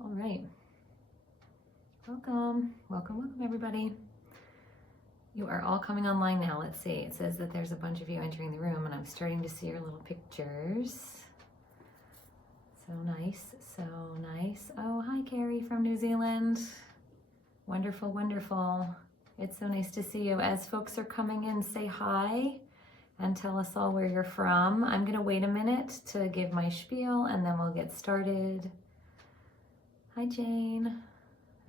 All right. Welcome, welcome, welcome everybody. You are all coming online now. Let's see. It says that there's a bunch of you entering the room and I'm starting to see your little pictures. So nice, so nice. Oh, hi Carrie from New Zealand. Wonderful, wonderful. It's so nice to see you. As folks are coming in, say hi and tell us all where you're from. I'm gonna wait a minute to give my spiel and then we'll get started. Hi Jane.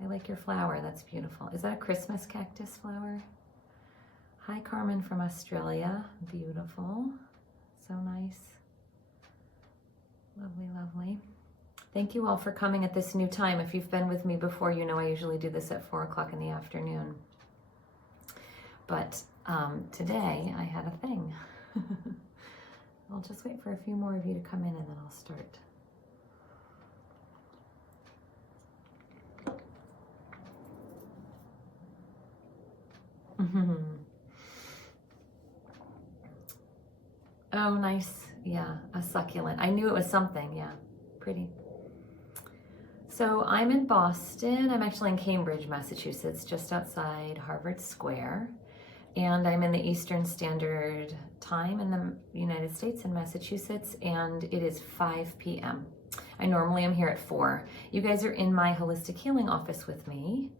I like your flower, that's beautiful. Is that a Christmas cactus flower? Hi Carmen from Australia, beautiful, so nice. Lovely, lovely. Thank you all for coming at this new time. If you've been with me before, you know I usually do this at 4 o'clock in the afternoon. But today I had a thing. I'll just wait for a few more of you to come in and then I'll start. Oh, nice. Yeah, a succulent. I knew it was something. Yeah, pretty. So I'm in Boston. I'm actually in Cambridge, Massachusetts, just outside Harvard Square. And I'm in the Eastern Standard Time in the United States in Massachusetts, and it is 5 p.m. I normally am here at 4. You guys are in my holistic healing office with me.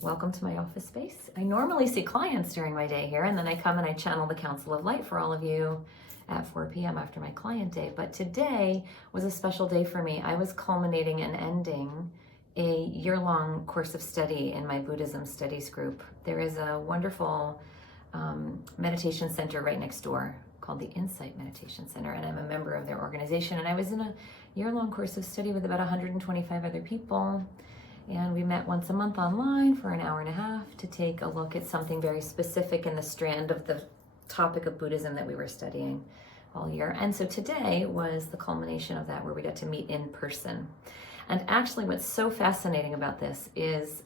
Welcome to my office space. I normally see clients during my day here, and then I come and I channel the Council of Light for all of you at 4 p.m. after my client day. But today was a special day for me. I was culminating and ending a year-long course of study in my Buddhism studies group. There is a wonderful meditation center right next door called the Insight Meditation Center, and I'm a member of their organization. And I was in a year-long course of study with about 125 other people. And we met once a month online for an hour and a half to take a look at something very specific in the strand of the topic of Buddhism that we were studying all year. And so today was the culmination of that, where we got to meet in person. And actually what's so fascinating about this is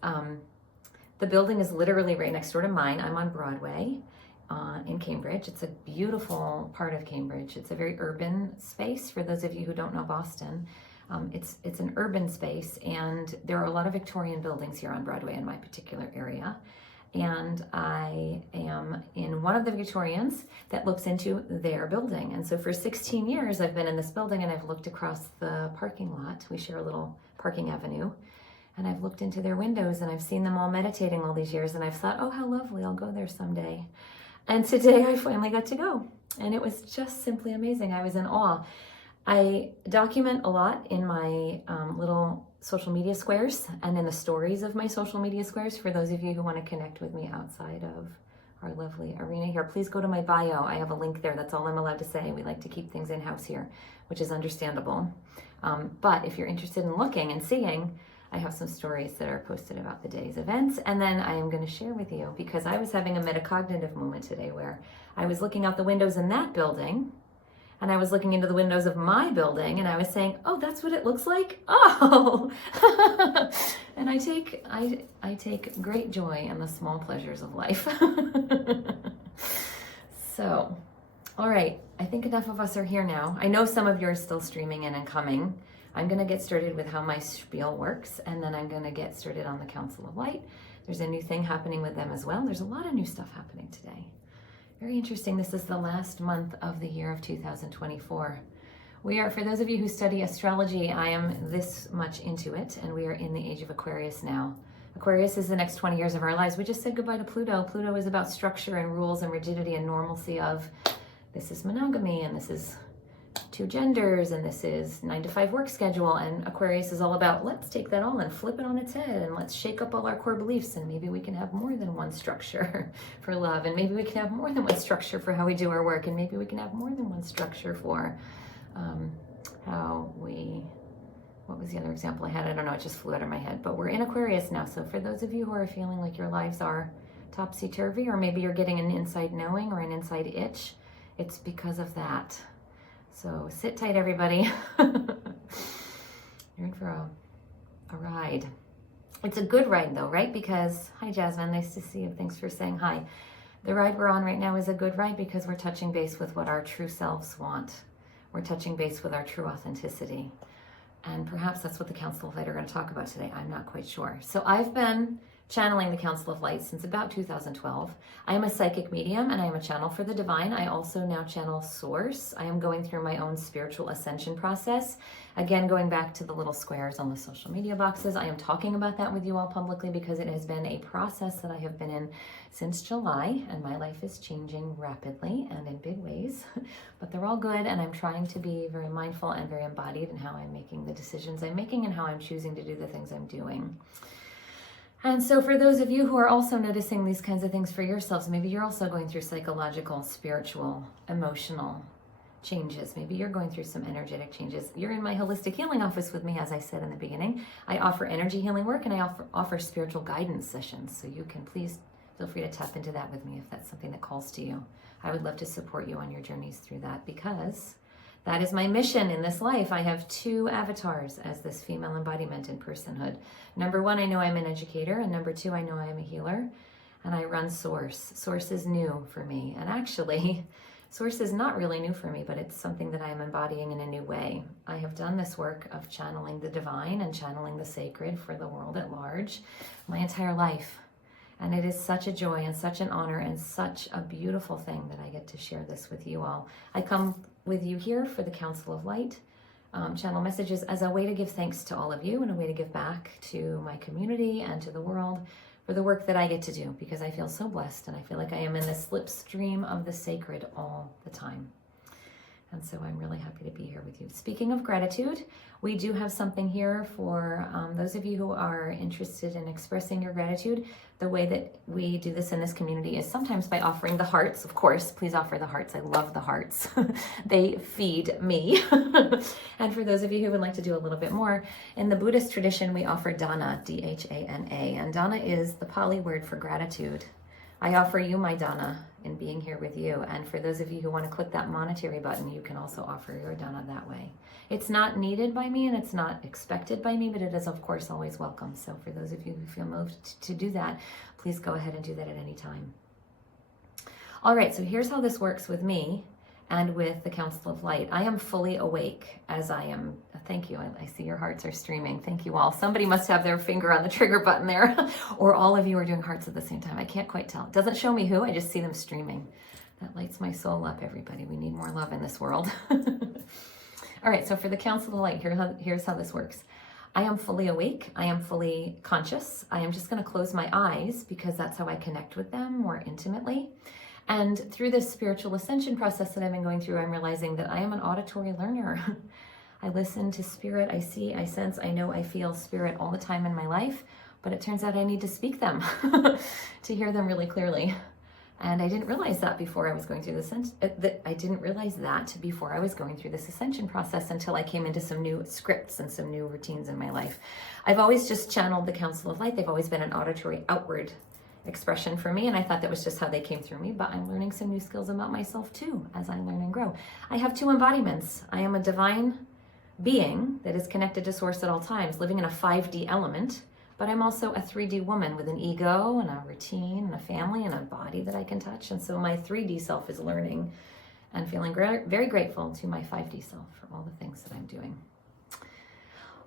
the building is literally right next door to mine. I'm on Broadway in Cambridge. It's a beautiful part of Cambridge. It's a very urban space for those of you who don't know Boston. It's an urban space, and there are a lot of Victorian buildings here on Broadway in my particular area. And I am in one of the Victorians that looks into their building. And so for 16 years, I've been in this building and I've looked across the parking lot. We share a little parking avenue. And I've looked into their windows and I've seen them all meditating all these years. And I've thought, oh, how lovely, I'll go there someday. And today I finally got to go. And it was just simply amazing. I was in awe. I document a lot in my little social media squares and in the stories of my social media squares. For those of you who want to connect with me outside of our lovely arena here, please go to my bio. I have a link there. That's all I'm allowed to say. We like to keep things in-house here, which is understandable. But if you're interested in looking and seeing, I have some stories that are posted about the day's events. And then I am going to share with you, because I was having a metacognitive moment today where I was looking out the windows in that building, and I was looking into the windows of my building and I was saying, oh, that's what it looks like? Oh! And I take great joy in the small pleasures of life. So, all right, I think enough of us are here now. I know some of you are still streaming in and coming. I'm gonna get started with how my spiel works, and then I'm gonna get started on the Council of Light. There's a new thing happening with them as well. There's a lot of new stuff happening today. Very interesting. This is the last month of the year of 2024. We are, for those of you who study astrology, I am this much into it, and we are in the age of Aquarius now. Aquarius is the next 20 years of our lives. We just said goodbye to Pluto. Pluto is about structure and rules and rigidity and normalcy of this is monogamy, and this is 2 genders, and this is 9-to-5 work schedule. And Aquarius is all about, let's take that all and flip it on its head, and let's shake up all our core beliefs, and maybe we can have more than one structure for love, and maybe we can have more than one structure for how we do our work, and maybe we can have more than one structure for how we, what was the other example I had? I don't know, it just flew out of my head. But we're in Aquarius now, so for those of you who are feeling like your lives are topsy-turvy, or maybe you're getting an inside knowing or an inside itch, it's because of that. So sit tight, everybody. You're in for a ride. It's a good ride though, right? Because, hi Jasmine, nice to see you. Thanks for saying hi. The ride we're on right now is a good ride because we're touching base with what our true selves want. We're touching base with our true authenticity. And perhaps that's what the Council of Light are going to talk about today. I'm not quite sure. So I've been channeling the Council of Light since about 2012. I am a psychic medium and I am a channel for the divine. I also now channel Source. I am going through my own spiritual ascension process. Again, going back to the little squares on the social media boxes, I am talking about that with you all publicly because it has been a process that I have been in since July, and my life is changing rapidly and in big ways, but they're all good, and I'm trying to be very mindful and very embodied in how I'm making the decisions I'm making and how I'm choosing to do the things I'm doing. And so for those of you who are also noticing these kinds of things for yourselves, maybe you're also going through psychological, spiritual, emotional changes. Maybe you're going through some energetic changes. You're in my holistic healing office with me, as I said in the beginning. I offer energy healing work and I offer spiritual guidance sessions. So you can please feel free to tap into that with me if that's something that calls to you. I would love to support you on your journeys through that because that is my mission in this life. I have two avatars as this female embodiment in personhood. Number one, I know I'm an educator, and number two, I know I am a healer, and I run Source. Source is new for me, and actually, Source is not really new for me, but it's something that I am embodying in a new way. I have done this work of channeling the divine and channeling the sacred for the world at large my entire life. And it is such a joy and such an honor and such a beautiful thing that I get to share this with you all. I come with you here for the Council of Light, channel messages as a way to give thanks to all of you and a way to give back to my community and to the world for the work that I get to do, because I feel so blessed and I feel like I am in the slipstream of the sacred all the time. And so I'm really happy to be here with you. Speaking of gratitude, we do have something here for those of you who are interested in expressing your gratitude. The way that we do this in this community is sometimes by offering the hearts. Of course, please offer the hearts. I love the hearts. They feed me. And for those of you who would like to do a little bit more, in the Buddhist tradition, we offer dana, D-H-A-N-A. And dana is the Pali word for gratitude. I offer you my dana in being here with you. And for those of you who want to click that monetary button, you can also offer your dana that way. It's not needed by me and it's not expected by me, but it is, of course, always welcome. So for those of you who feel moved to do that, please go ahead and do that at any time. All right, so here's how this works with me and with the Council of Light. I am fully awake as I am. Thank you. I see your hearts are streaming. Thank you all. Somebody must have their finger on the trigger button there, or all of you are doing hearts at the same time. I can't quite tell. It doesn't show me who. I just see them streaming. That lights my soul up, everybody. We need more love in this world. All right, so for the Council of Light, here's how this works. I am fully awake. I am fully conscious. I am just going to close my eyes because that's how I connect with them more intimately. And through this spiritual ascension process that I've been going through, I'm realizing that I am an auditory learner. I listen to spirit, I see, I sense, I know, I feel spirit all the time in my life, but it turns out I need to speak them to hear them really clearly. And I didn't realize that before I was going through this. I didn't realize that before I was going through this ascension process until I came into some new scripts and some new routines in my life. I've always just channeled the Council of Light. They've always been an auditory outward expression for me, and I thought that was just how they came through me, but I'm learning some new skills about myself too as I learn and grow. I have two embodiments. I am a divine being that is connected to Source at all times, living in a 5D element, but I'm also a 3D woman with an ego and a routine and a family and a body that I can touch. And so my 3D self is learning and feeling very grateful to my 5D self for all the things that I'm doing.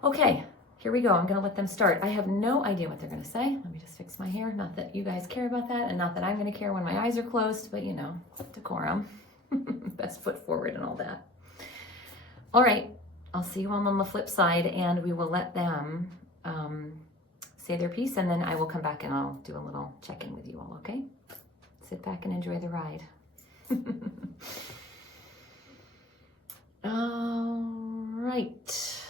Okay, here we go. I'm going to let them start. I have no idea what they're going to say. Let me just fix my hair. Not that you guys care about that, and not that I'm going to care when my eyes are closed, but you know, decorum. Best foot forward and all that. All right. I'll see you all on the flip side, and we will let them say their piece, and then I will come back and I'll do a little check-in with you all, okay? Sit back and enjoy the ride. All right.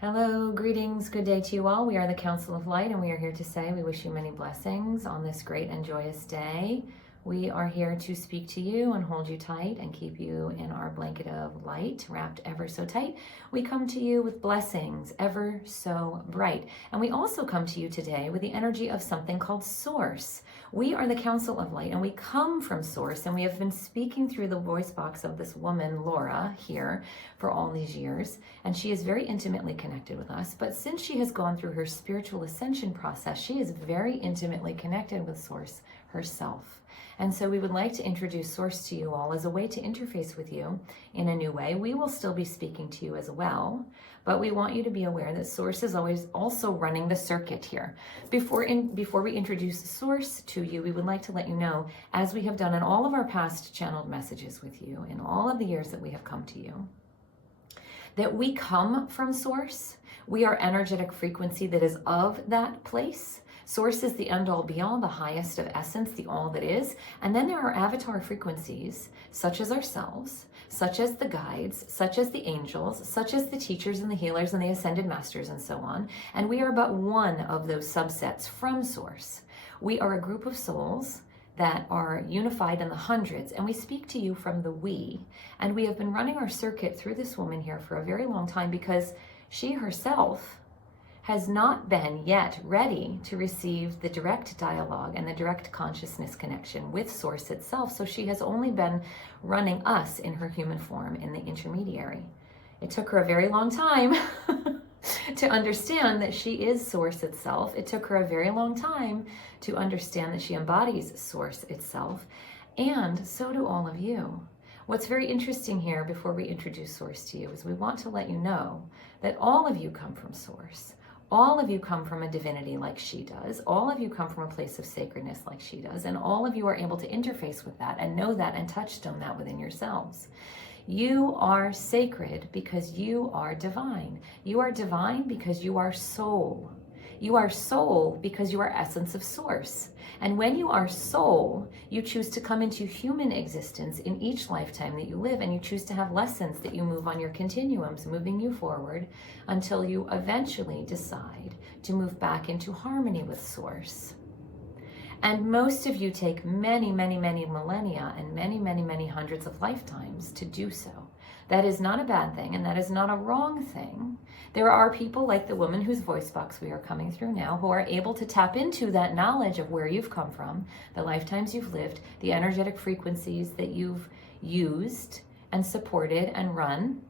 Hello, greetings, good day to you all. We are the Council of Light, and we are here to say we wish you many blessings on this great and joyous day. We are here to speak to you and hold you tight and keep you in our blanket of light, wrapped ever so tight. We come to you with blessings ever so bright. And we also come to you today with the energy of something called Source. We are the Council of Light, and we come from Source, and we have been speaking through the voice box of this woman, Laura, here for all these years. And she is very intimately connected with us. But since she has gone through her spiritual ascension process, she is very intimately connected with Source herself. And so we would like to introduce Source to you all as a way to interface with you in a new way. We will still be speaking to you as well, but we want you to be aware that Source is always also running the circuit here. Before we introduce Source to you, we would like to let you know, as we have done in all of our past channeled messages with you, in all of the years that we have come to you, that we come from Source. We are energetic frequency that is of that place. Source is the end all be all, the highest of essence, the all that is. And then there are avatar frequencies, such as ourselves, such as the guides, such as the angels, such as the teachers and the healers and the ascended masters and so on. And we are but one of those subsets from Source. We are a group of souls that are unified in the hundreds, and we speak to you from the we. And we have been running our circuit through this woman here for a very long time because she herself has not been yet ready to receive the direct dialogue and the direct consciousness connection with Source itself. So she has only been running us in her human form in the intermediary. It took her a very long time to understand that she is Source itself. It took her a very long time to understand that she embodies Source itself. And so do all of you. What's very interesting here before we introduce Source to you is we want to let you know that all of you come from Source. All of you come from a divinity like she does. All of you come from a place of sacredness like she does. And all of you are able to interface with that and know that and touchstone that within yourselves. You are sacred because you are divine. You are divine because you are soul. You are soul because you are essence of Source. And when you are soul, you choose to come into human existence in each lifetime that you live, and you choose to have lessons that you move on your continuums, moving you forward until you eventually decide to move back into harmony with Source. And most of you take many, many, many millennia and many, many, many hundreds of lifetimes to do so. That is not a bad thing, and that is not a wrong thing. There are people like the woman whose voice box we are coming through now who are able to tap into that knowledge of where you've come from, the lifetimes you've lived, the energetic frequencies that you've used and supported and run,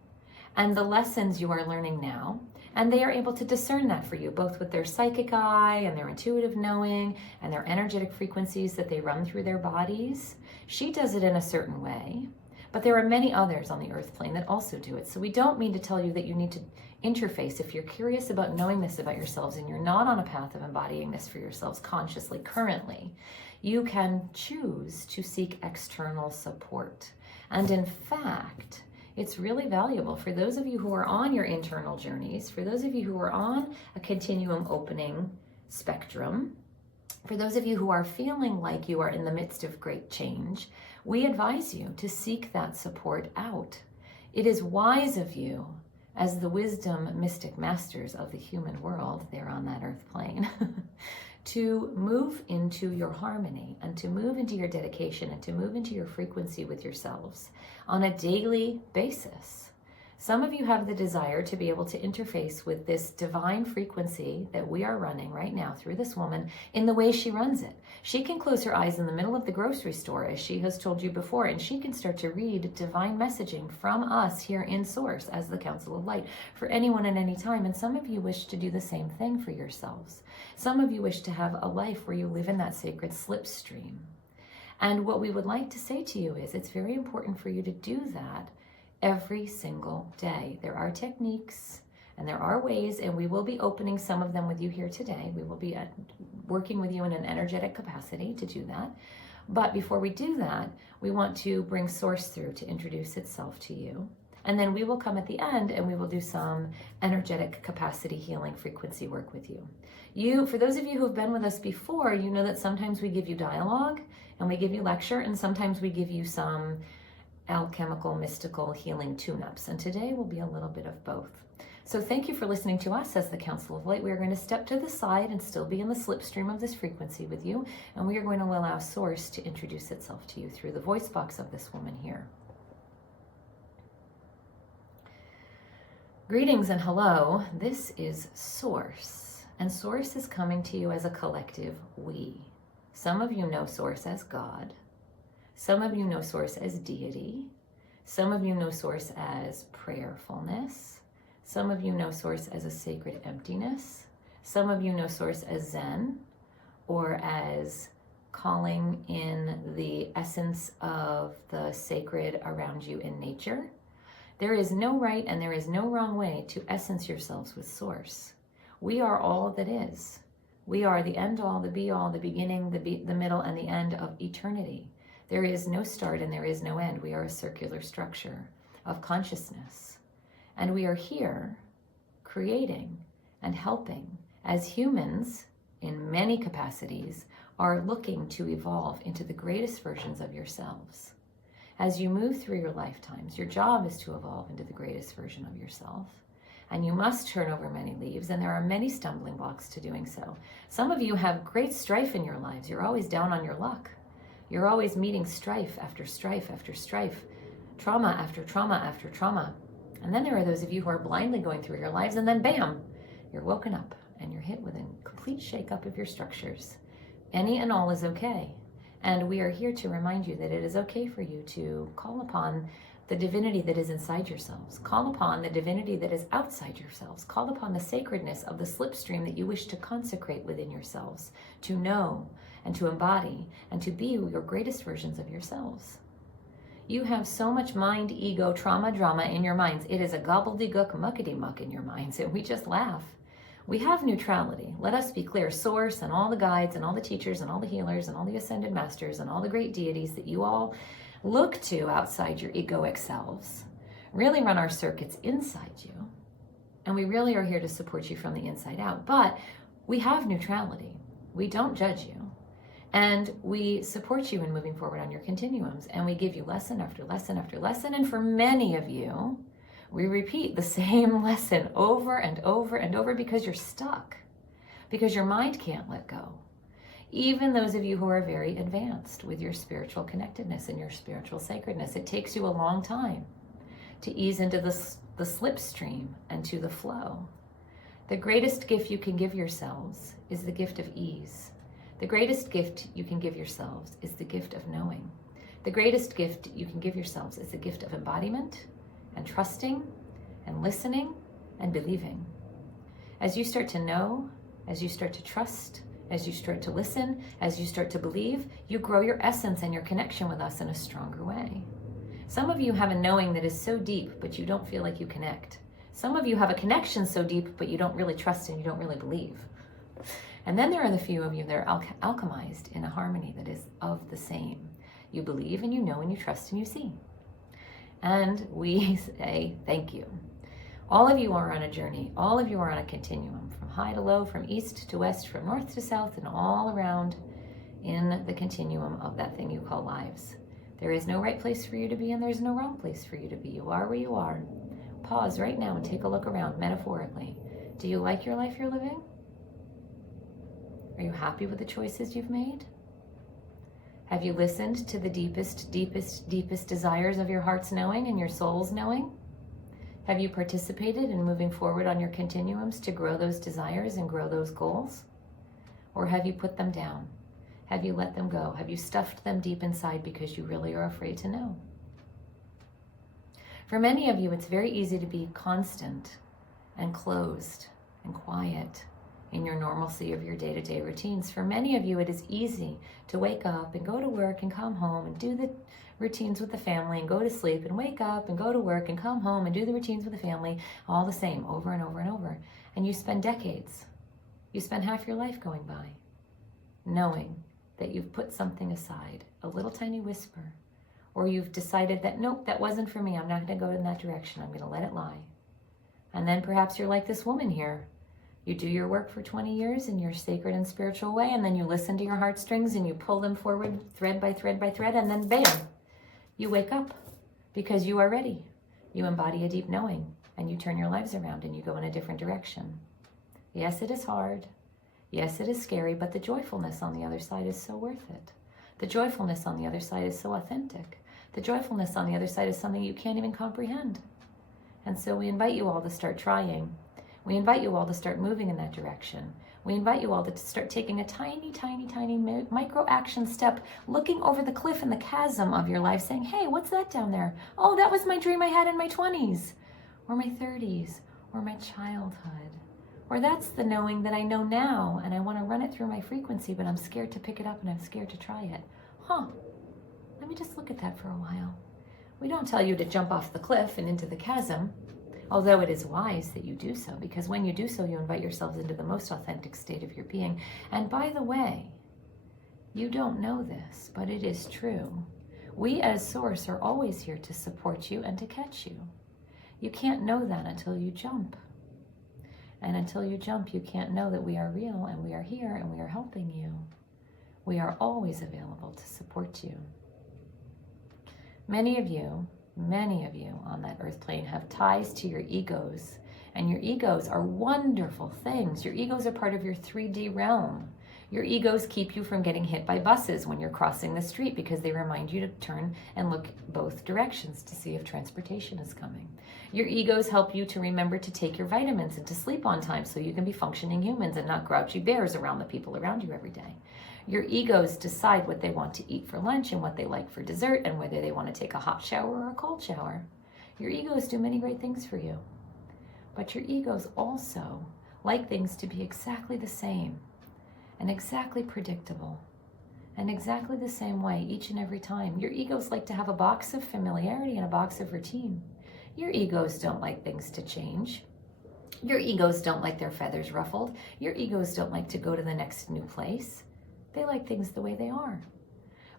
and the lessons you are learning now. And they are able to discern that for you, both with their psychic eye and their intuitive knowing and their energetic frequencies that they run through their bodies. She does it in a certain way, but there are many others on the earth plane that also do it. So we don't mean to tell you that you need to interface. If you're curious about knowing this about yourselves and you're not on a path of embodying this for yourselves consciously currently, you can choose to seek external support. And in fact, it's really valuable for those of you who are on your internal journeys, for those of you who are on a continuum opening spectrum, for those of you who are feeling like you are in the midst of great change, we advise you to seek that support out. It is wise of you, as the wisdom mystic masters of the human world there on that earth plane, to move into your harmony and to move into your dedication and to move into your frequency with yourselves on a daily basis. Some of you have the desire to be able to interface with this divine frequency that we are running right now through this woman in the way she runs it. She can close her eyes in the middle of the grocery store, as she has told you before, and she can start to read divine messaging from us here in Source as the Council of Light for anyone at any time. And some of you wish to do the same thing for yourselves. Some of you wish to have a life where you live in that sacred slipstream. And what we would like to say to you is it's very important for you to do that every single day. There are techniques and there are ways, and we will be opening some of them with you here today. We will be working with you in an energetic capacity to do that. But before we do that, we want to bring Source through to introduce itself to you. And then we will come at the end and we will do some energetic capacity healing frequency work with you. For those of you who have been with us before, you know that sometimes we give you dialogue and we give you lecture, and sometimes we give you some alchemical, mystical healing tune-ups. And today will be a little bit of both. So thank you for listening to us as the Council of Light. We are going to step to the side and still be in the slipstream of this frequency with you. And we are going to allow Source to introduce itself to you through the voice box of this woman here. Greetings and hello. This is Source. And Source is coming to you as a collective we. Some of you know Source as God. Some of you know Source as deity. Some of you know Source as prayerfulness. Some of you know Source as a sacred emptiness. Some of you know Source as Zen or as calling in the essence of the sacred around you in nature. There is no right and there is no wrong way to essence yourselves with Source. We are all that is. We are the end all, the be all, the beginning, the middle, and the end of eternity. There is no start and there is no end. We are a circular structure of consciousness. And we are here creating and helping as humans in many capacities are looking to evolve into the greatest versions of yourselves. As you move through your lifetimes, your job is to evolve into the greatest version of yourself. And you must turn over many leaves, and there are many stumbling blocks to doing so. Some of you have great strife in your lives. You're always down on your luck. You're always meeting strife after strife after strife, trauma after trauma after trauma. And then there are those of you who are blindly going through your lives, and then bam, you're woken up and you're hit with a complete shakeup of your structures. Any and all is okay. And we are here to remind you that it is okay for you to call upon the divinity that is inside yourselves. Call upon the divinity that is outside yourselves. Call upon the sacredness of the slipstream that you wish to consecrate within yourselves, to know and to embody and to be your greatest versions of yourselves. You have so much mind, ego, trauma, drama in your minds. It is a gobbledygook muckety-muck in your minds, and we just laugh. We have neutrality. Let us be clear. Source and all the guides and all the teachers and all the healers and all the ascended masters and all the great deities that you all look to outside your egoic selves really run our circuits inside you. And we really are here to support you from the inside out. But we have neutrality. We don't judge you. And we support you in moving forward on your continuums. And we give you lesson after lesson after lesson. And for many of you, we repeat the same lesson over and over and over because you're stuck, because your mind can't let go. Even those of you who are very advanced with your spiritual connectedness and your spiritual sacredness, it takes you a long time to ease into the slipstream and to the flow. The greatest gift you can give yourselves is the gift of ease. The greatest gift you can give yourselves is the gift of knowing. The greatest gift you can give yourselves is the gift of embodiment and trusting and listening and believing. As you start to know, as you start to trust, as you start to listen, as you start to believe, you grow your essence and your connection with us in a stronger way. Some of you have a knowing that is so deep, but you don't feel like you connect. Some of you have a connection so deep, but you don't really trust and you don't really believe. And then there are the few of you that are alchemized in a harmony that is of the same. You believe and you know and you trust and you see. And we say thank you. All of you are on a journey. All of you are on a continuum, from high to low, from east to west, from north to south, and all around in the continuum of that thing you call lives. There is no right place for you to be, and there's no wrong place for you to be. You are where you are. Pause right now and take a look around, metaphorically. Do you like your life you're living? Are you happy with the choices you've made? Have you listened to the deepest, deepest, deepest desires of your heart's knowing and your soul's knowing? Have you participated in moving forward on your continuums to grow those desires and grow those goals? Or have you put them down? Have you let them go? Have you stuffed them deep inside because you really are afraid to know? For many of you, it's very easy to be constant and closed and quiet in your normalcy of your day-to-day routines. For many of you, it is easy to wake up and go to work and come home and do the routines with the family and go to sleep and wake up and go to work and come home and do the routines with the family, all the same, over and over and over. And you spend decades, you spend half your life going by, knowing that you've put something aside, a little tiny whisper, or you've decided that, nope, that wasn't for me, I'm not gonna go in that direction, I'm gonna let it lie. And then perhaps you're like this woman here. You do your work for 20 years in your sacred and spiritual way, and then you listen to your heartstrings and you pull them forward thread by thread by thread, and then bam, you wake up because you are ready. You embody a deep knowing and you turn your lives around and you go in a different direction. Yes, it is hard. Yes, it is scary, but the joyfulness on the other side is so worth it. The joyfulness on the other side is so authentic. The joyfulness on the other side is something you can't even comprehend. And so we invite you all to start trying. We invite you all to start moving in that direction. We invite you all to start taking a tiny, tiny, tiny micro action step, looking over the cliff and the chasm of your life, saying, hey, what's that down there? Oh, that was my dream I had in my 20s, or my 30s, or my childhood, Or that's the knowing that I know now and I want to run it through my frequency, but I'm scared to pick it up and I'm scared to try it. Let me just look at that for a while. We don't tell you to jump off the cliff and into the chasm, although it is wise that you do so, because when you do so, you invite yourselves into the most authentic state of your being. And by the way, you don't know this, but it is true. We as Source are always here to support you and to catch you. You can't know that until you jump. And until you jump, you can't know that we are real and we are here and we are helping you. We are always available to support you. Many of you on that earth plane have ties to your egos, and your egos are wonderful things. Your egos are part of your 3D realm. Your egos keep you from getting hit by buses when you're crossing the street because they remind you to turn and look both directions to see if transportation is coming. Your egos help you to remember to take your vitamins and to sleep on time so you can be functioning humans and not grouchy bears around the people around you every day. Your egos decide what they want to eat for lunch and what they like for dessert and whether they want to take a hot shower or a cold shower. Your egos do many great things for you. But your egos also like things to be exactly the same and exactly predictable and exactly the same way each and every time. Your egos like to have a box of familiarity and a box of routine. Your egos don't like things to change. Your egos don't like their feathers ruffled. Your egos don't like to go to the next new place. They like things the way they are.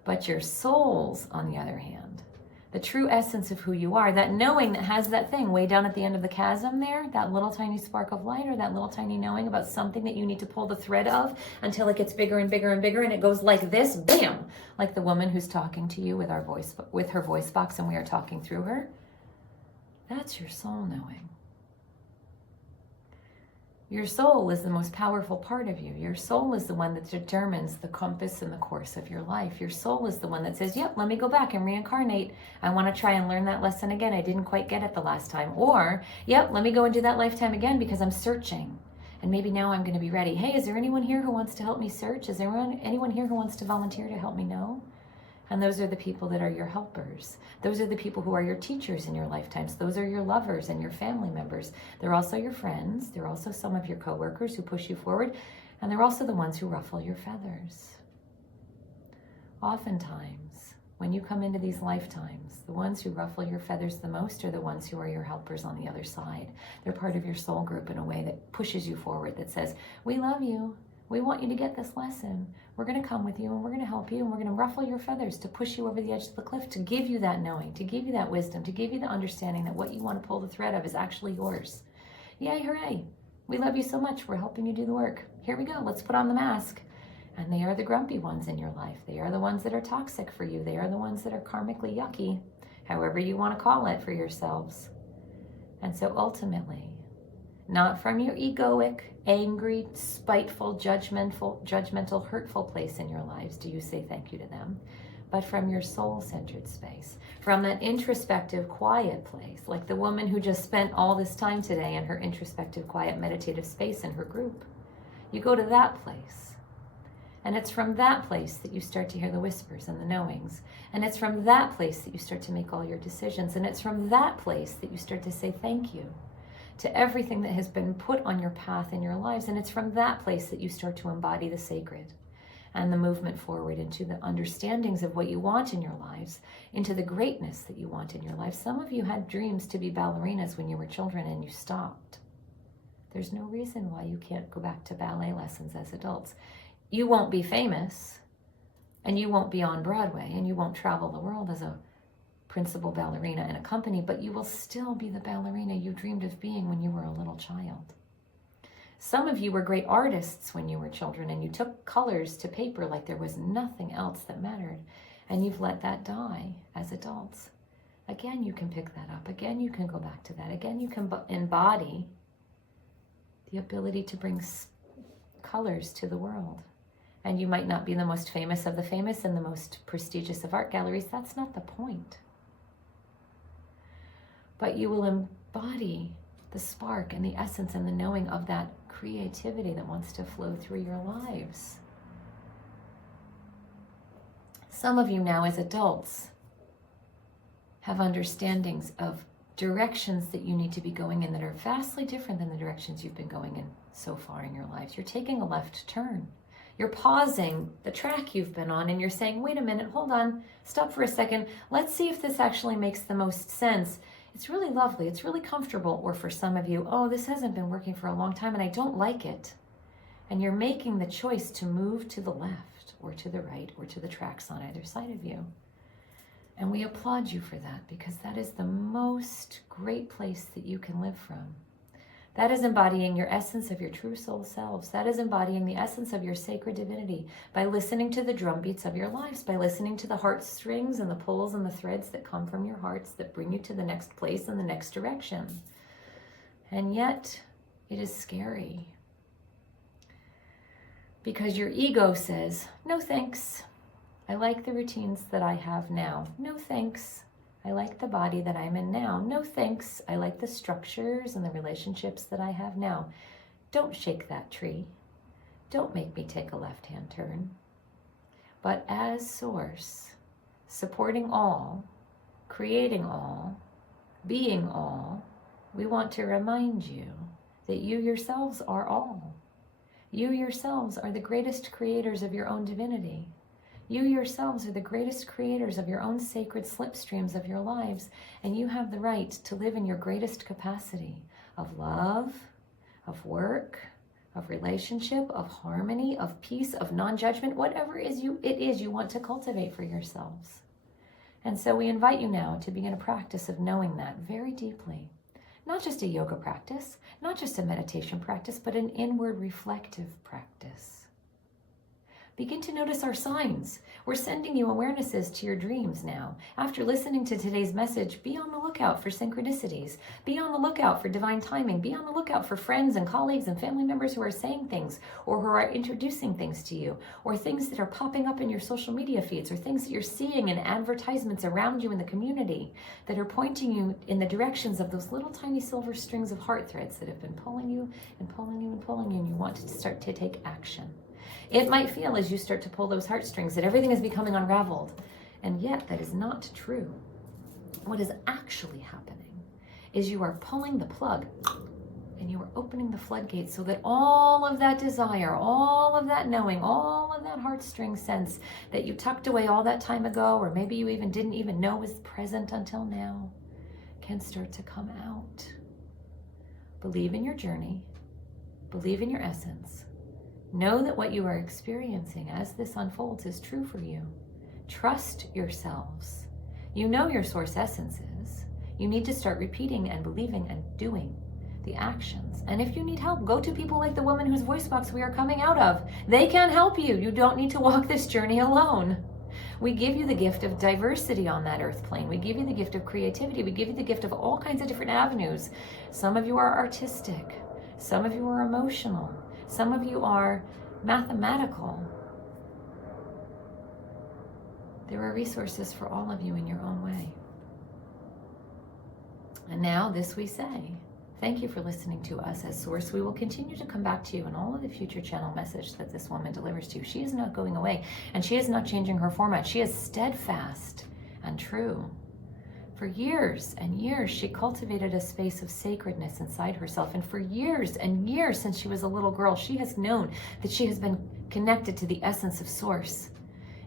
But your souls, on the other hand, the true essence of who you are, that knowing that has that thing way down at the end of the chasm there, that little tiny spark of light or that little tiny knowing about something that you need to pull the thread of until it gets bigger and bigger and bigger and it goes like this, bam, like the woman who's talking to you with her voice box and we are talking through her. That's your soul knowing. Your soul is the most powerful part of you. Your soul is the one that determines the compass and the course of your life. Your soul is the one that says, yep, let me go back and reincarnate. I want to try and learn that lesson again. I didn't quite get it the last time. Or, yep, let me go and do that lifetime again because I'm searching. And maybe now I'm going to be ready. Hey, is there anyone here who wants to help me search? Is there anyone here who wants to volunteer to help me know? And those are the people that are your helpers. Those are the people who are your teachers in your lifetimes. Those are your lovers and your family members. They're also your friends. They're also some of your coworkers who push you forward. And they're also the ones who ruffle your feathers. Oftentimes, when you come into these lifetimes, the ones who ruffle your feathers the most are the ones who are your helpers on the other side. They're part of your soul group in a way that pushes you forward, that says, we love you. We want you to get this lesson. We're going to come with you and we're going to help you and we're going to ruffle your feathers to push you over the edge of the cliff, to give you that knowing, to give you that wisdom, to give you the understanding that what you want to pull the thread of is actually yours. Yay, hooray. We love you so much. We're helping you do the work. Here we go. Let's put on the mask. And they are the grumpy ones in your life. They are the ones that are toxic for you. They are the ones that are karmically yucky, however you want to call it for yourselves. And so ultimately, not from your egoic, angry, spiteful, judgmental, hurtful place in your lives do you say thank you to them, but from your soul-centered space, from that introspective, quiet place, like the woman who just spent all this time today in her introspective, quiet, meditative space in her group. You go to that place, and it's from that place that you start to hear the whispers and the knowings, and it's from that place that you start to make all your decisions, and it's from that place that you start to say thank you to everything that has been put on your path in your lives. And it's from that place that you start to embody the sacred and the movement forward into the understandings of what you want in your lives, into the greatness that you want in your life. Some of you had dreams to be ballerinas when you were children and you stopped. There's no reason why you can't go back to ballet lessons as adults. You won't be famous and you won't be on Broadway and you won't travel the world as a principal ballerina in a company, but you will still be the ballerina you dreamed of being when you were a little child. Some of you were great artists when you were children and you took colors to paper like there was nothing else that mattered, and you've let that die as adults. Again, you can pick that up. Again, you can go back to that. Again, you can embody the ability to bring colors to the world. And you might not be the most famous of the famous and the most prestigious of art galleries. That's not the point. But you will embody the spark and the essence and the knowing of that creativity that wants to flow through your lives. Some of you now as adults have understandings of directions that you need to be going in that are vastly different than the directions you've been going in so far in your lives. You're taking a left turn. You're pausing the track you've been on and you're saying, wait a minute, hold on, stop for a second. Let's see if this actually makes the most sense. It's really lovely. It's really comfortable. Or for some of you, oh, this hasn't been working for a long time and I don't like it. And you're making the choice to move to the left or to the right or to the tracks on either side of you. And we applaud you for that, because that is the most great place that you can live from. That is embodying your essence of your true soul selves. That is embodying the essence of your sacred divinity by listening to the drum beats of your lives, by listening to the heartstrings and the pulls and the threads that come from your hearts that bring you to the next place and the next direction. And yet, it is scary. Because your ego says, no thanks. I like the routines that I have now. No thanks. I like the body that I'm in now. No thanks. I like the structures and the relationships that I have now. Don't shake that tree. Don't make me take a left-hand turn. But as source, supporting all, creating all, being all, we want to remind you that you yourselves are all. You yourselves are the greatest creators of your own divinity. You yourselves are the greatest creators of your own sacred slipstreams of your lives, and you have the right to live in your greatest capacity of love, of work, of relationship, of harmony, of peace, of non-judgment, whatever it is you want to cultivate for yourselves. And so we invite you now to begin a practice of knowing that very deeply. Not just a yoga practice, not just a meditation practice, but an inward reflective practice. Begin to notice our signs. We're sending you awarenesses to your dreams now. After listening to today's message, be on the lookout for synchronicities. Be on the lookout for divine timing. Be on the lookout for friends and colleagues and family members who are saying things, or who are introducing things to you, or things that are popping up in your social media feeds, or things that you're seeing in advertisements around you in the community that are pointing you in the directions of those little tiny silver strings of heart threads that have been pulling you and pulling you and pulling you, and you want to start to take action. It might feel as you start to pull those heartstrings that everything is becoming unraveled, and yet that is not true. What is actually happening is you are pulling the plug and you are opening the floodgates so that all of that desire, all of that knowing, all of that heartstring sense that you tucked away all that time ago, or maybe you even didn't even know was present until now, can start to come out. Believe in your journey. Believe in your essence. Know that what you are experiencing as this unfolds is true for you. Trust yourselves. You know your source essence is. You need to start repeating and believing and doing the actions. And if you need help, go to people like the woman whose voice box we are coming out of. They can help you. You don't need to walk this journey alone. We give you the gift of diversity on that earth plane. We give you the gift of creativity. We give you the gift of all kinds of different avenues. Some of you are artistic. Some of you are emotional. Some of you are mathematical. There are resources for all of you in your own way. And now this we say. Thank you for listening to us as Source. We will continue to come back to you in all of the future channel message that this woman delivers to you. She is not going away, and she is not changing her format. She is steadfast and true. For years and years, she cultivated a space of sacredness inside herself. And for years and years, since she was a little girl, she has known that she has been connected to the essence of Source.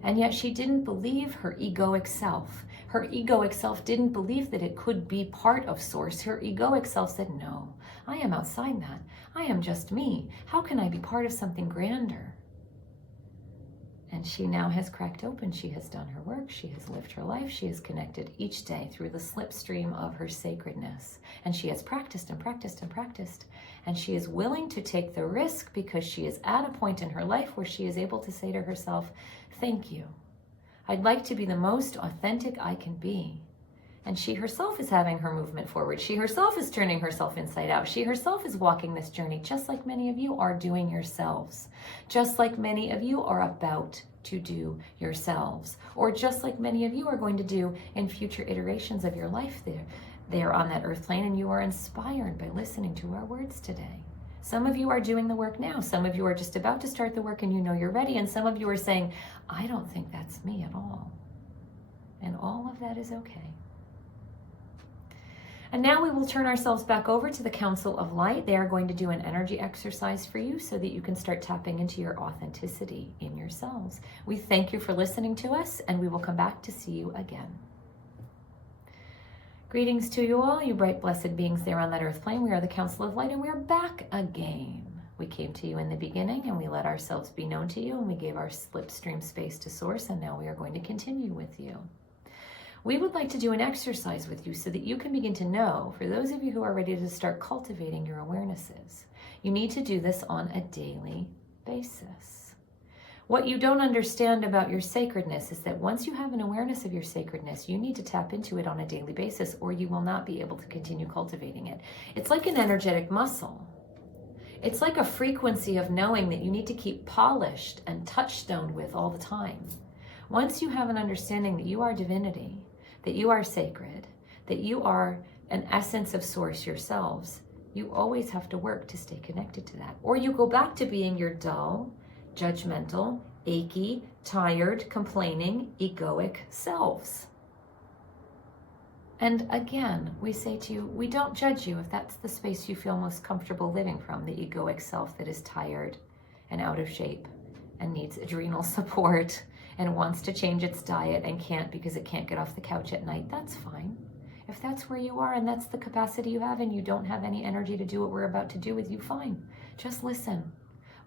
And yet she didn't believe her egoic self. Her egoic self didn't believe that it could be part of Source. Her egoic self said, no, I am outside that. I am just me. How can I be part of something grander? And she now has cracked open. She has done her work. She has lived her life. She has connected each day through the slipstream of her sacredness. And she has practiced and practiced and practiced. And she is willing to take the risk because she is at a point in her life where she is able to say to herself, thank you. I'd like to be the most authentic I can be. And she herself is having her movement forward. She herself is turning herself inside out. She herself is walking this journey, just like many of you are doing yourselves. Just like many of you are about to do yourselves. Or just like many of you are going to do in future iterations of your life there on that earth plane. And you are inspired by listening to our words today. Some of you are doing the work now. Some of you are just about to start the work and you know you're ready. And some of you are saying, I don't think that's me at all. And all of that is okay. And now we will turn ourselves back over to the Council of Light. They are going to do an energy exercise for you so that you can start tapping into your authenticity in yourselves. We thank you for listening to us, and we will come back to see you again. Greetings to you all, you bright blessed beings there on that earth plane. We are the Council of Light, and we are back again. We came to you in the beginning, and we let ourselves be known to you, and we gave our slipstream space to Source, and now we are going to continue with you. We would like to do an exercise with you so that you can begin to know, for those of you who are ready to start cultivating your awarenesses, you need to do this on a daily basis. What you don't understand about your sacredness is that once you have an awareness of your sacredness, you need to tap into it on a daily basis, or you will not be able to continue cultivating it. It's like an energetic muscle. It's like a frequency of knowing that you need to keep polished and touchstoned with all the time. Once you have an understanding that you are divinity, that you are sacred, that you are an essence of Source yourselves, you always have to work to stay connected to that. Or you go back to being your dull, judgmental, achy, tired, complaining, egoic selves. And again, we say to you, we don't judge you if that's the space you feel most comfortable living from, the egoic self that is tired and out of shape and needs adrenal support and wants to change its diet and can't because it can't get off the couch at night. That's fine. If that's where you are and that's the capacity you have and you don't have any energy to do what we're about to do with you, fine. Just listen.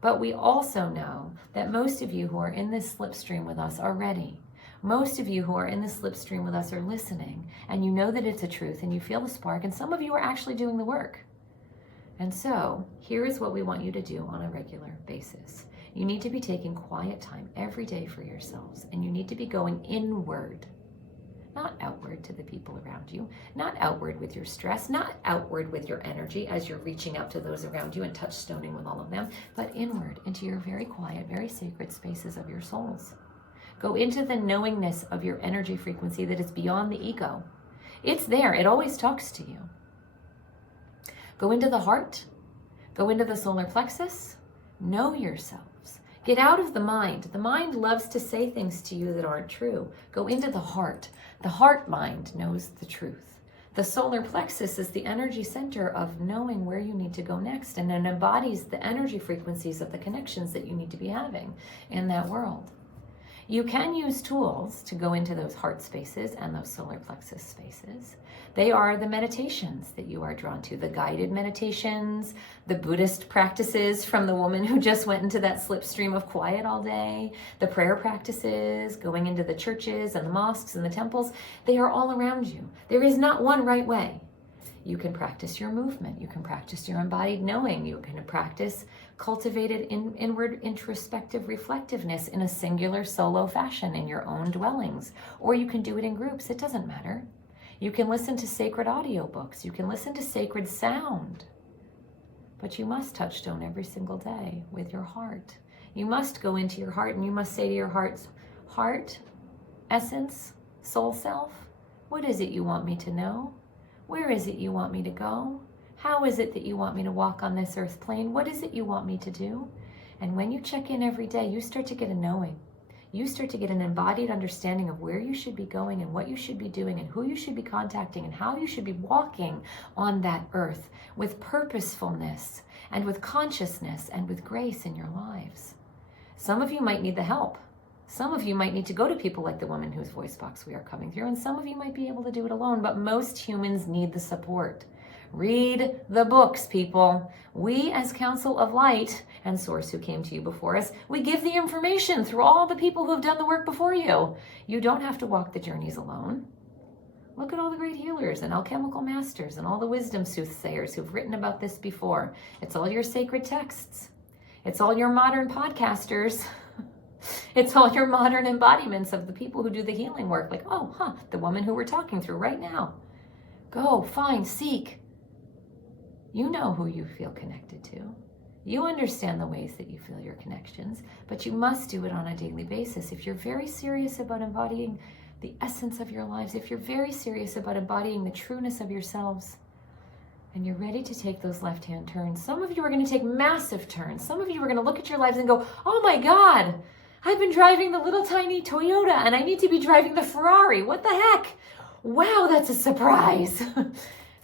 But we also know that most of you who are in this slipstream with us are ready. Most of you who are in this slipstream with us are listening, and you know that it's a truth and you feel the spark, and some of you are actually doing the work. And so here is what we want you to do on a regular basis. You need to be taking quiet time every day for yourselves, and you need to be going inward, not outward to the people around you, not outward with your stress, not outward with your energy as you're reaching out to those around you and touchstoning with all of them, but inward into your very quiet, very sacred spaces of your souls. Go into the knowingness of your energy frequency that is beyond the ego. It's there. It always talks to you. Go into the heart. Go into the solar plexus. Know yourselves. Get out of the mind. The mind loves to say things to you that aren't true. Go into the heart. The heart mind knows the truth. The solar plexus is the energy center of knowing where you need to go next, and it embodies the energy frequencies of the connections that you need to be having in that world. You can use tools to go into those heart spaces and those solar plexus spaces. They are the meditations that you are drawn to, the guided meditations, the Buddhist practices from the woman who just went into that slipstream of quiet all day, the prayer practices, going into the churches and the mosques and the temples. They are all around you. There is not one right way. You can practice your movement. You can practice your embodied knowing. You can practice cultivated inward introspective reflectiveness in a singular solo fashion in your own dwellings. Or you can do it in groups. It doesn't matter. You can listen to sacred audiobooks. You can listen to sacred sound. But you must touchstone every single day with your heart. You must go into your heart and you must say to your heart, essence, soul self, what is it you want me to know? Where is it you want me to go? How is it that you want me to walk on this earth plane? What is it you want me to do? And when you check in every day, you start to get a knowing. You start to get an embodied understanding of where you should be going and what you should be doing and who you should be contacting and how you should be walking on that earth with purposefulness and with consciousness and with grace in your lives. Some of you might need the help. Some of you might need to go to people like the woman whose voice box we are coming through, and some of you might be able to do it alone, but most humans need the support. Read the books, people. We, as Council of Light and Source who came to you before us, we give the information through all the people who have done the work before you. You don't have to walk the journeys alone. Look at all the great healers and alchemical masters and all the wisdom soothsayers who've written about this before. It's all your sacred texts. It's all your modern podcasters. It's all your modern embodiments of the people who do the healing work. Like, the woman who we're talking through right now. Go, find, seek. You know who you feel connected to. You understand the ways that you feel your connections, but you must do it on a daily basis. If you're very serious about embodying the essence of your lives, if you're very serious about embodying the trueness of yourselves, and you're ready to take those left-hand turns, some of you are going to take massive turns. Some of you are going to look at your lives and go, oh my God, I've been driving the little tiny Toyota and I need to be driving the Ferrari. What the heck? Wow, that's a surprise.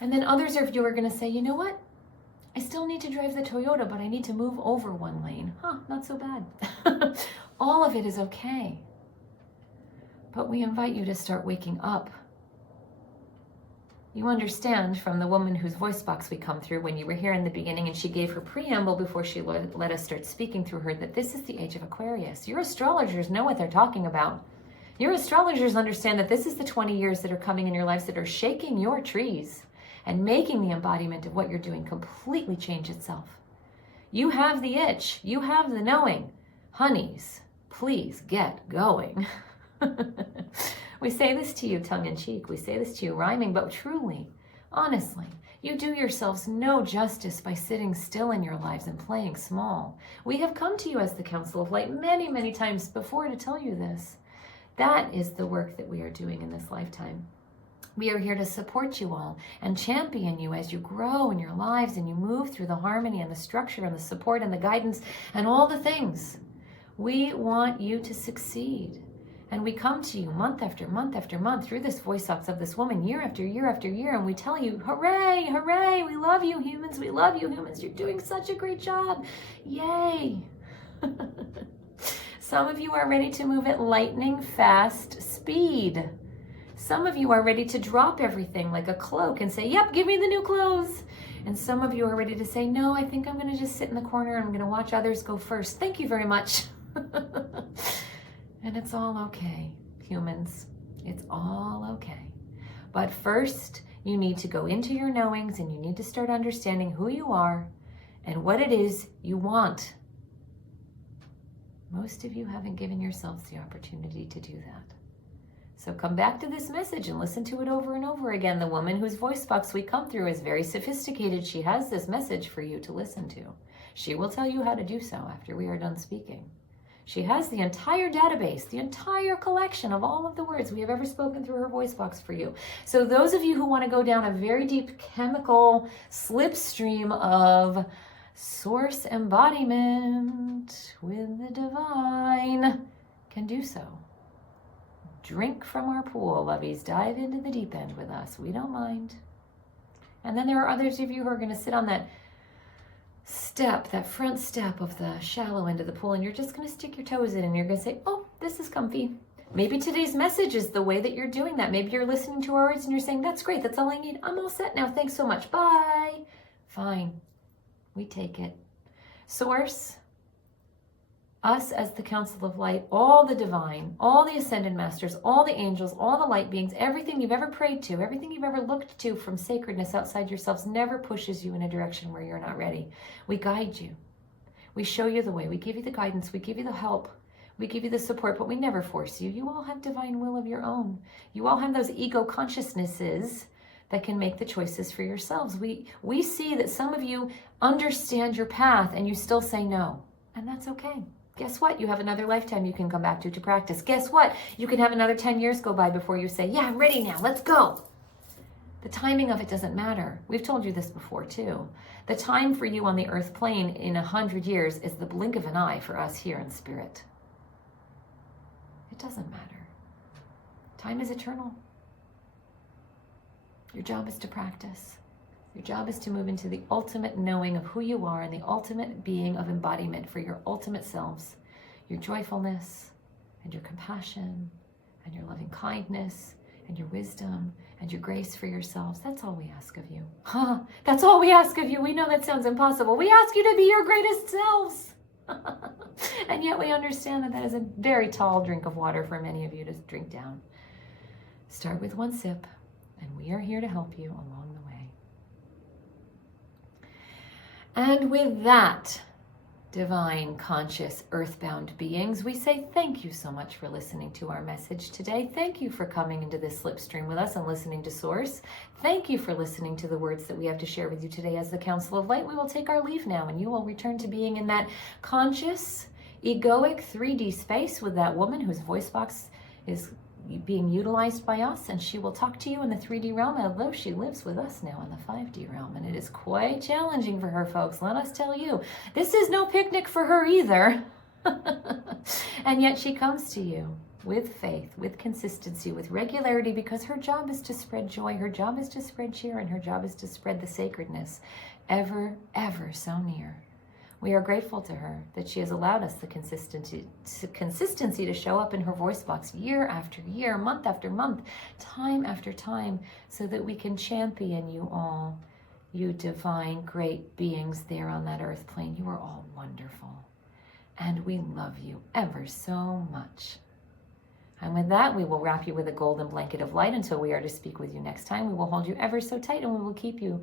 And then others of you are going to say, you know what? I still need to drive the Toyota, but I need to move over one lane. Not so bad. All of it is okay. But we invite you to start waking up. You understand from the woman whose voice box we come through when you were here in the beginning and she gave her preamble before she let us start speaking through her, that this is the age of Aquarius. Your astrologers know what they're talking about. Your astrologers understand that this is the 20 years that are coming in your lives that are shaking your trees and making the embodiment of what you're doing completely change itself. You have the itch. You have the knowing. Honeys, please get going. We say this to you tongue-in-cheek. We say this to you rhyming, but truly, honestly, you do yourselves no justice by sitting still in your lives and playing small. We have come to you as the Council of Light many, many times before to tell you this. That is the work that we are doing in this lifetime. We are here to support you all and champion you as you grow in your lives and you move through the harmony and the structure and the support and the guidance and all the things. We want you to succeed. And we come to you month after month after month through this voice box of this woman, year after year after year, and we tell you, hooray, hooray, we love you humans, we love you humans, you're doing such a great job, yay. Some of you are ready to move at lightning fast speed. Some of you are ready to drop everything like a cloak and say, yep, give me the new clothes. And some of you are ready to say, no, I think I'm going to just sit in the corner and I'm going to watch others go first. Thank you very much. And it's all okay, humans. It's all okay. But first, you need to go into your knowings and you need to start understanding who you are and what it is you want. Most of you haven't given yourselves the opportunity to do that. So come back to this message and listen to it over and over again. The woman whose voice box we come through is very sophisticated. She has this message for you to listen to. She will tell you how to do so after we are done speaking. She has the entire database, the entire collection of all of the words we have ever spoken through her voice box for you. So those of you who want to go down a very deep chemical slipstream of source embodiment with the divine can do so. Drink from our pool, lovies. Dive into the deep end with us. We don't mind. And then there are others of you who are going to sit on that step, that front step of the shallow end of the pool, and you're just going to stick your toes in and you're going to say, oh, this is comfy. Maybe today's message is the way that you're doing that. Maybe you're listening to our words and you're saying, that's great, that's all I need. I'm all set now. Thanks so much. Bye. Fine. We take it. Source, us as the Council of Light, all the divine, all the ascended masters, all the angels, all the light beings, everything you've ever prayed to, everything you've ever looked to from sacredness outside yourselves never pushes you in a direction where you're not ready. We guide you. We show you the way. We give you the guidance. We give you the help. We give you the support, but we never force you. You all have divine will of your own. You all have those ego consciousnesses that can make the choices for yourselves. We see that some of you understand your path and you still say no, and that's okay. Guess what? You have another lifetime you can come back to practice. Guess what? You can have another 10 years go by before you say, yeah, I'm ready now. Let's go. The timing of it doesn't matter. We've told you this before too. The time for you on the earth plane in 100 years is the blink of an eye for us here in spirit. It doesn't matter. Time is eternal. Your job is to practice. Your job is to move into the ultimate knowing of who you are and the ultimate being of embodiment for your ultimate selves, your joyfulness and your compassion and your loving kindness and your wisdom and your grace for yourselves. That's all we ask of you. That's all we ask of you. We know that sounds impossible. We ask you to be your greatest selves. And yet we understand that that is a very tall drink of water for many of you to drink down. Start with one sip, and we are here to help you along the way. And with that, divine, conscious, earthbound beings, we say thank you so much for listening to our message today. Thank you for coming into this slipstream with us and listening to Source. Thank you for listening to the words that we have to share with you today as the Council of Light. We will take our leave now, and you will return to being in that conscious, egoic 3D space with that woman whose voice box is being utilized by us, and she will talk to you in the 3D realm, although she lives with us now in the 5D realm, and it is quite challenging for her, folks. Let us tell you, this is no picnic for her either. And yet she comes to you with faith, with consistency, with regularity, because her job is to spread joy, her job is to spread cheer, and her job is to spread the sacredness ever, ever so near. We are grateful to her that she has allowed us the consistency to show up in her voice box year after year, month after month, time after time, so that we can champion you all, you divine, great beings there on that earth plane. You are all wonderful, and we love you ever so much. And with that, we will wrap you with a golden blanket of light until we are to speak with you next time. We will hold you ever so tight, and we will keep you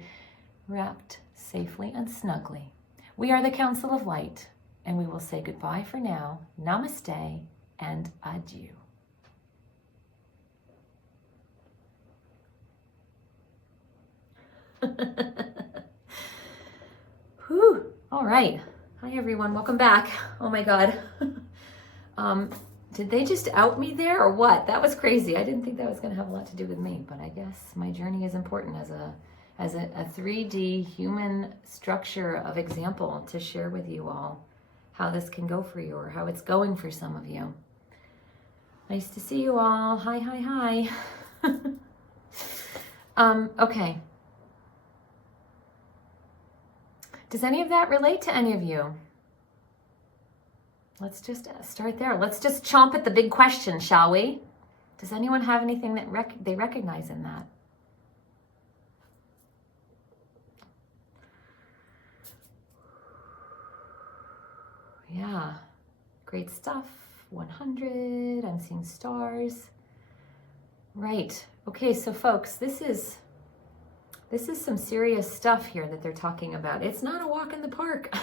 wrapped safely and snugly. We are the Council of Light, and we will say goodbye for now. Namaste and adieu. Whew. All right. Hi, everyone. Welcome back. Oh, my God. Did they just out me there or what? That was crazy. I didn't think that was going to have a lot to do with me, but I guess my journey is important as a 3D human structure of example to share with you all how this can go for you or how it's going for some of you. Nice to see you all. Hi, hi, hi. Okay. Does any of that relate to any of you? Let's just start there. Let's just chomp at the big question, shall we? Does anyone have anything that they recognize in that? Yeah, great stuff. 100, I'm seeing stars. Right, okay, so folks, this is some serious stuff here that they're talking about. It's not a walk in the park.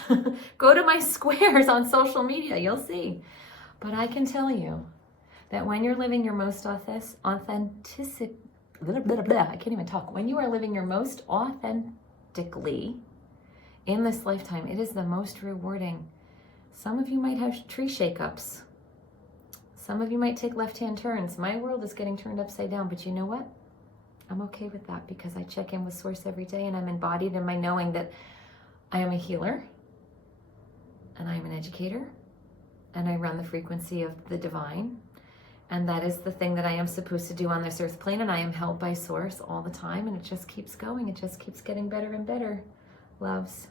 Go to my squares on social media, you'll see. But I can tell you that when you're living your most authenticity, I can't even talk. When you are living your most authentically in this lifetime, it is the most rewarding. Some of you might have tree shakeups. Some of you might take left-hand turns. My world is getting turned upside down, but you know what? I'm okay with that because I check in with Source every day and I'm embodied in my knowing that I am a healer and I am an educator and I run the frequency of the divine. And that is the thing that I am supposed to do on this earth plane, and I am held by Source all the time, and it just keeps going. It just keeps getting better and better, loves.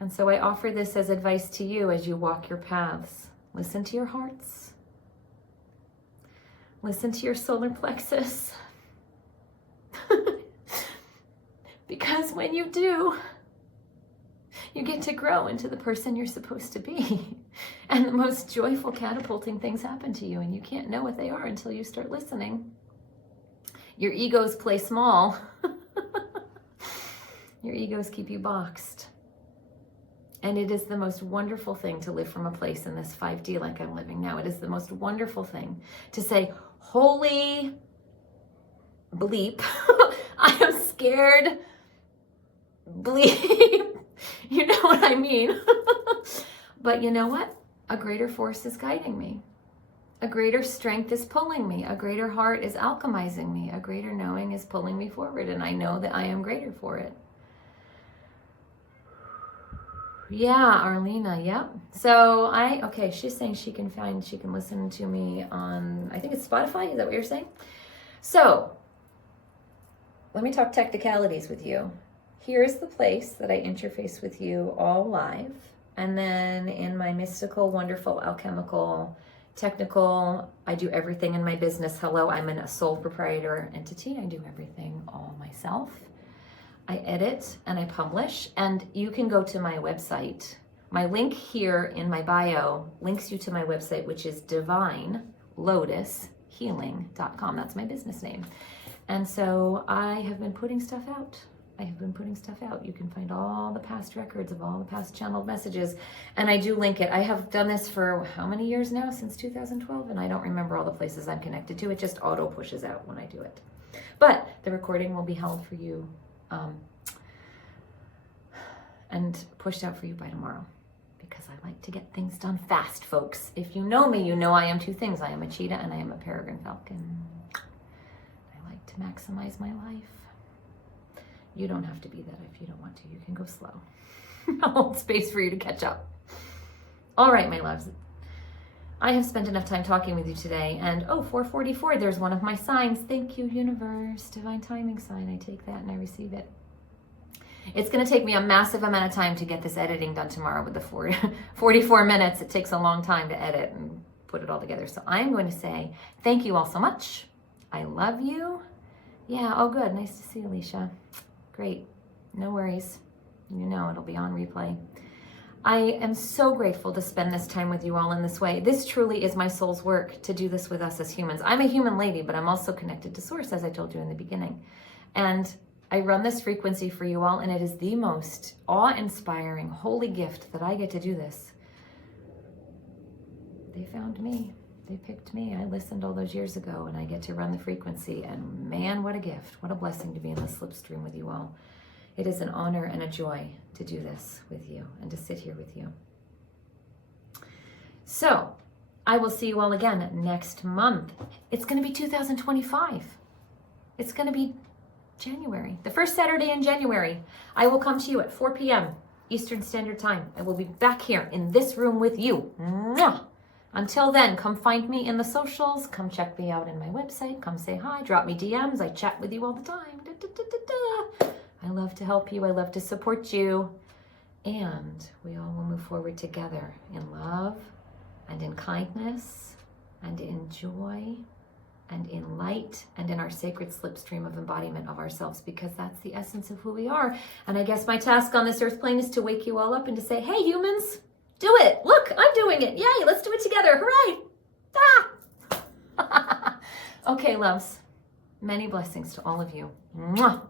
And so I offer this as advice to you as you walk your paths. Listen to your hearts. Listen to your solar plexus. Because when you do, you get to grow into the person you're supposed to be. And the most joyful, catapulting things happen to you, and you can't know what they are until you start listening. Your egos play small. Your egos keep you boxed. And it is the most wonderful thing to live from a place in this 5D like I'm living now. It is the most wonderful thing to say, holy bleep, I am scared, bleep. You know what I mean? But you know what? A greater force is guiding me. A greater strength is pulling me. A greater heart is alchemizing me. A greater knowing is pulling me forward. And I know that I am greater for it. Yeah, Arlena, yep. So okay, she's saying she can listen to me on, I think it's Spotify. Is that what you're saying? So, let me talk technicalities with you. Here's the place that I interface with you all live. And then in my mystical, wonderful, alchemical, technical, I do everything in my business. Hello, I'm a sole proprietor entity. I do everything all myself. I edit and I publish, and you can go to my website. My link here in my bio links you to my website, which is divinelotushealing.com. That's my business name. And so I have been putting stuff out. You can find all the past records of all the past channeled messages, and I do link it. I have done this for how many years now? Since 2012, and I don't remember all the places I'm connected to. It just auto pushes out when I do it. But the recording will be held for you and pushed out for you by tomorrow, because I like to get things done fast, folks. If you know me, you know I am two things. I am a cheetah and I am a peregrine falcon. I like to maximize my life. You don't have to be that if you don't want to. You can go slow. I'll hold space for you to catch up. All right, my loves. I have spent enough time talking with you today. And 4:44, there's one of my signs. Thank you, universe. Divine timing sign. I take that and I receive it. It's going to take me a massive amount of time to get this editing done tomorrow with the 44 minutes. It takes a long time to edit and put it all together. So I'm going to say thank you all so much. I love you. Yeah, oh good. Nice to see you, Alicia. Great. No worries. You know it'll be on replay. I am so grateful to spend this time with you all in this way. This truly is my soul's work to do this with us as humans. I'm a human lady, but I'm also connected to Source, as I told you in the beginning. And I run this frequency for you all, and it is the most awe-inspiring, holy gift that I get to do this. They found me. They picked me. I listened all those years ago, and I get to run the frequency. And man, what a gift. What a blessing to be in the slipstream with you all. It is an honor and a joy to do this with you and to sit here with you. So I will see you all again next month. It's going to be 2025. It's going to be January, the first Saturday in January. I will come to you at 4 p.m. Eastern Standard Time. I will be back here in this room with you. Mwah! Until then, come find me in the socials. Come check me out in my website. Come say hi. Drop me DMs. I chat with you all the time. Da, da, da, da, da. I love to help you. I love to support you. And we all will move forward together in love and in kindness and in joy and in light and in our sacred slipstream of embodiment of ourselves, because that's the essence of who we are. And I guess my task on this earth plane is to wake you all up and to say, hey, humans, do it. Look, I'm doing it. Yay, let's do it together. Hooray. Ah! Okay, loves. Many blessings to all of you. Mwah.